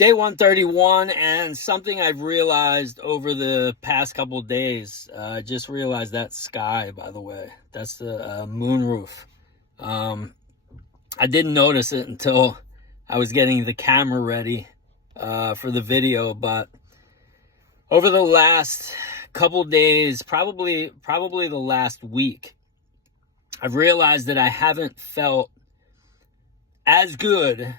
Day 131, and something I've realized over the past couple of days. I just realized that sky, by the way. That's the moon roof. I didn't notice it until I was getting the camera ready for the video, but over the last couple days, probably the last week, I've realized that I haven't felt as good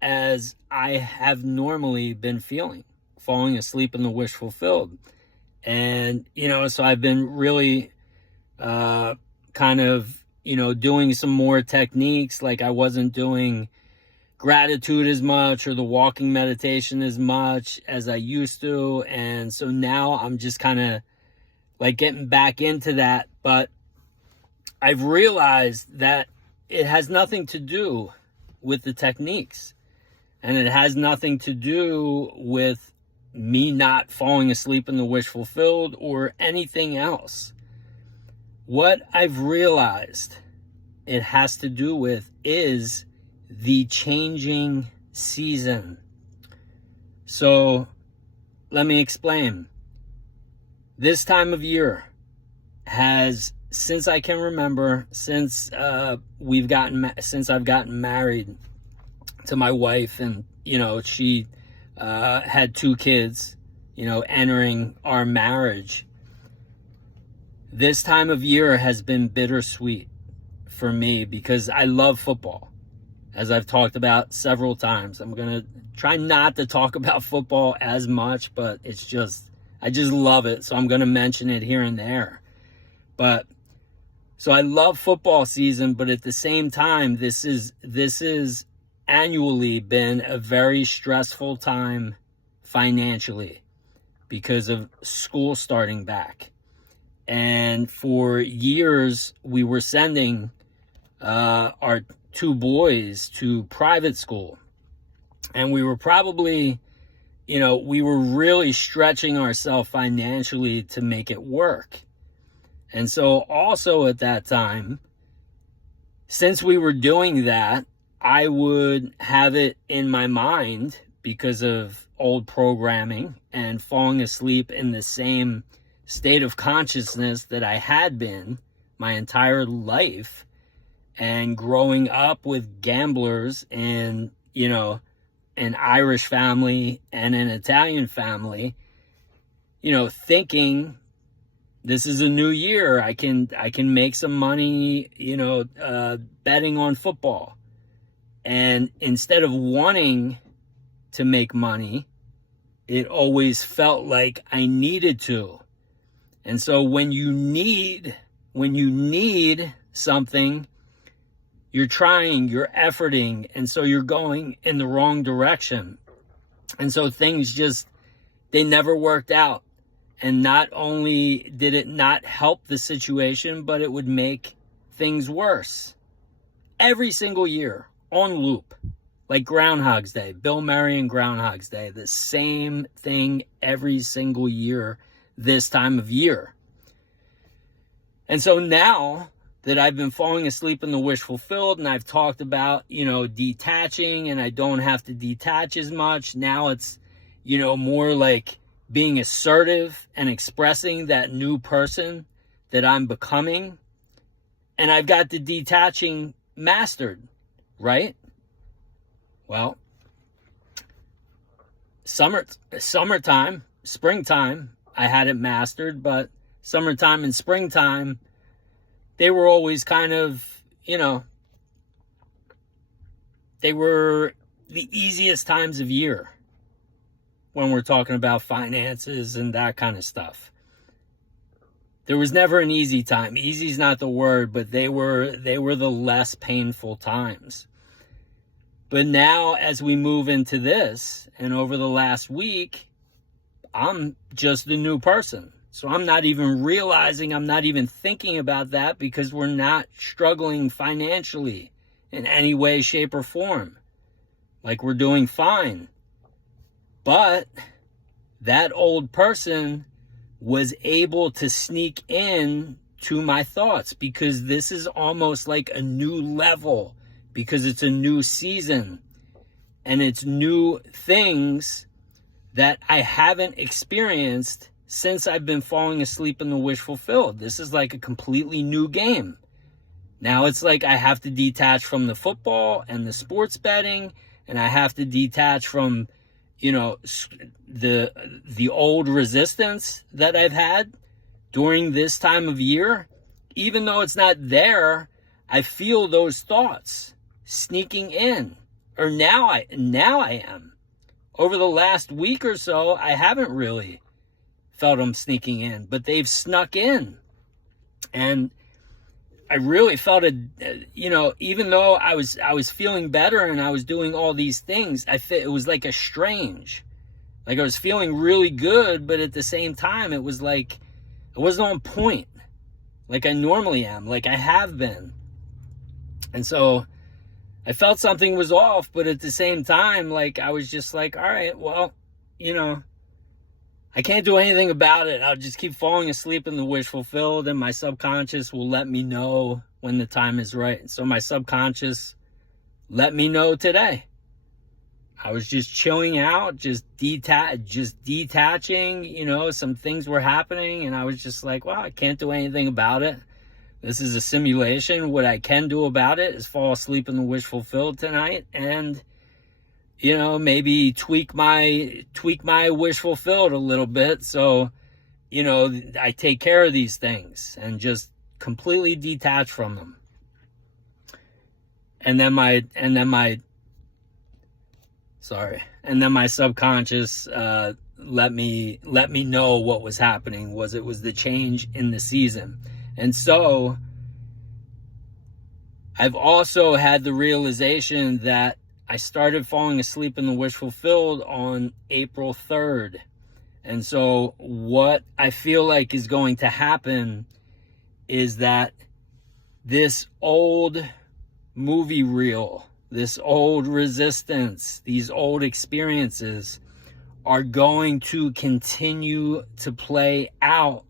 as I have normally been feeling, falling asleep in the wish fulfilled. And, so I've been really doing some more techniques. Like I wasn't doing gratitude as much or the walking meditation as much as I used to. And so now I'm just kind of like getting back into that. But I've realized that it has nothing to do with the techniques. And it has nothing to do with me not falling asleep in the wish fulfilled or anything else. What I've realized it has to do with is the changing season. So let me explain. This time of year has, since I can remember, since I've gotten married to my wife, and she had 2 kids, entering our marriage, this time of year has been bittersweet for me because I love football, as I've talked about several times. I'm gonna try not to talk about football as much, but I just love it, so I'm gonna mention it here and there. But so I love football season, but at the same time, this is annually been a very stressful time financially because of school starting back. And for years, we were sending our 2 boys to private school. And we were probably, we were really stretching ourselves financially to make it work. And so also at that time, since we were doing that, I would have it in my mind, because of old programming and falling asleep in the same state of consciousness that I had been my entire life, and growing up with gamblers in, an Irish family and an Italian family, thinking this is a new year. I can make some money, betting on football. And instead of wanting to make money, it always felt like I needed to. And so when you need something, you're trying, you're efforting, and so you're going in the wrong direction. And so things they never worked out. And not only did it not help the situation, but it would make things worse. Every single year. On loop, like Groundhog's Day, Bill Murray and Groundhog's Day, the same thing every single year this time of year. And so now that I've been falling asleep in the wish fulfilled, and I've talked about, detaching, and I don't have to detach as much, now it's, more like being assertive and expressing that new person that I'm becoming. And I've got the detaching mastered. Right? Well, summertime, springtime, I had it mastered, but summertime and springtime, they were always kind of, they were the easiest times of year when we're talking about finances and that kind of stuff. There was never an easy time. Easy is not the word, but they were the less painful times. But now, as we move into this, and over the last week, I'm just a new person. So I'm not even realizing, I'm not even thinking about that, because we're not struggling financially in any way, shape, or form. Like, we're doing fine. But that old person was able to sneak in to my thoughts, because this is almost like a new level, because it's a new season. and it's new things that I haven't experienced since I've been falling asleep in the wish fulfilled. This is like a completely new game. Now it's like I have to detach from the football and the sports betting, and I have to detach from, the old resistance that I've had during this time of year. Even though it's not there, I feel those thoughts sneaking in. Or now I am. Over the last week or so, I haven't really felt them sneaking in, but they've snuck in. And I really felt it, even though I was feeling better and I was doing all these things, it was like a strange, like I was feeling really good, but at the same time, it was like I wasn't on point like I normally am, like I have been. And so I felt something was off, but at the same time, like I was just like, all right, well, I can't do anything about it. I'll just keep falling asleep in the wish fulfilled, and my subconscious will let me know when the time is right. So my subconscious let me know today. I was just chilling out, just detaching, some things were happening, and I was just like, well, I can't do anything about it. This is a simulation. What I can do about it is fall asleep in the wish fulfilled tonight, and maybe tweak my wish fulfilled a little bit. So, I take care of these things and just completely detach from them. And then my subconscious let me know what was happening. It was the change in the season. And so I've also had the realization that I started falling asleep in the wish fulfilled on April 3rd. And so what I feel like is going to happen is that this old movie reel, this old resistance, these old experiences are going to continue to play out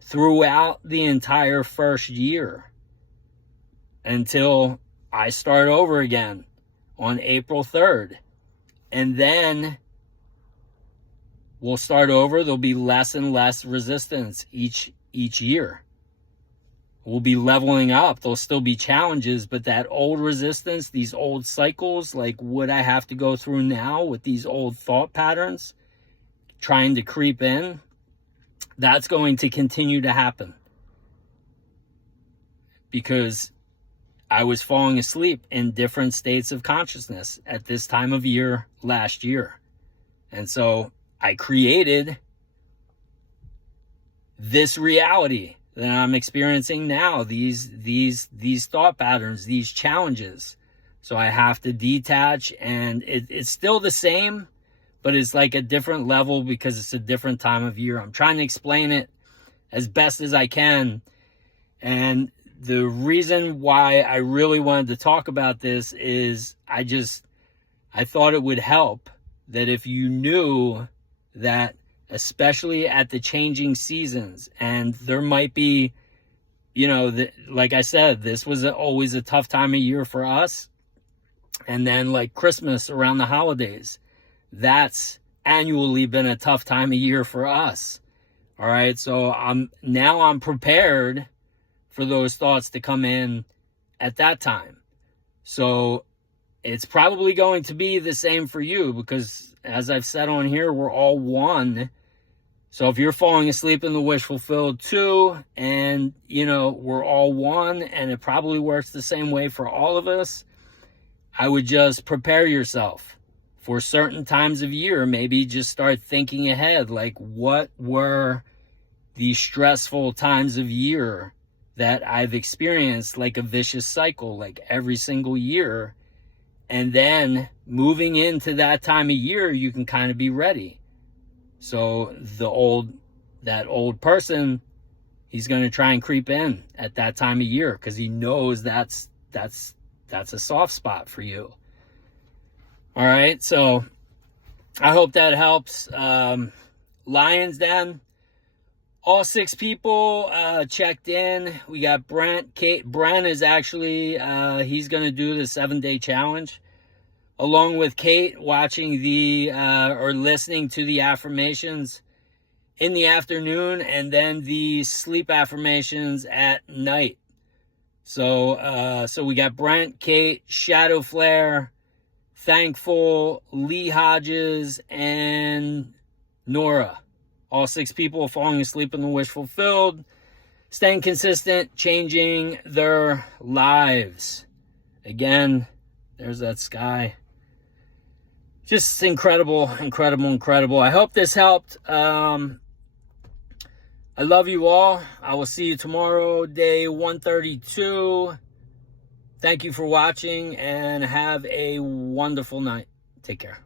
throughout the entire first year until I start over again on April 3rd. And then we'll start over. There'll be less and less resistance each year. We'll be leveling up. There'll still be challenges, but that old resistance, these old cycles, like what I have to go through now with these old thought patterns trying to creep in, that's going to continue to happen. Because I was falling asleep in different states of consciousness at this time of year last year. And so I created this reality that I'm experiencing now, these thought patterns, these challenges. So I have to detach, and it's still the same, but it's like a different level because it's a different time of year. I'm trying to explain it as best as I can. And the reason why I really wanted to talk about this is I thought it would help that if you knew that, especially at the changing seasons, and there might be, like I said, this was always a tough time of year for us. And then like Christmas around the holidays, that's annually been a tough time of year for us. All right. So I'm prepared for those thoughts to come in at that time. So it's probably going to be the same for you because, as I've said on here, we're all one. So if you're falling asleep in the wish fulfilled too, and, we're all one, and it probably works the same way for all of us, I would just prepare yourself for certain times of year. Maybe just start thinking ahead, like what were the stressful times of year that I've experienced, like a vicious cycle, like every single year. And then moving into that time of year, you can kind of be ready. So that old person, he's going to try and creep in at that time of year because he knows that's a soft spot for you. All right. So I hope that helps. Lions Den, all 6 people checked in. We got Brent. Brent is actually, he's going to do the 7-day challenge. along with Kate, watching the or listening to the affirmations in the afternoon, and then the sleep affirmations at night. So we got Brent, Kate, Shadow Flare, Thankful, Lee Hodges, and Nora. All 6 people falling asleep in the wish fulfilled, staying consistent, changing their lives. Again, there's that sky. Just incredible, incredible, incredible. I hope this helped. I love you all. I will see you tomorrow, day 132. Thank you for watching, and have a wonderful night. Take care.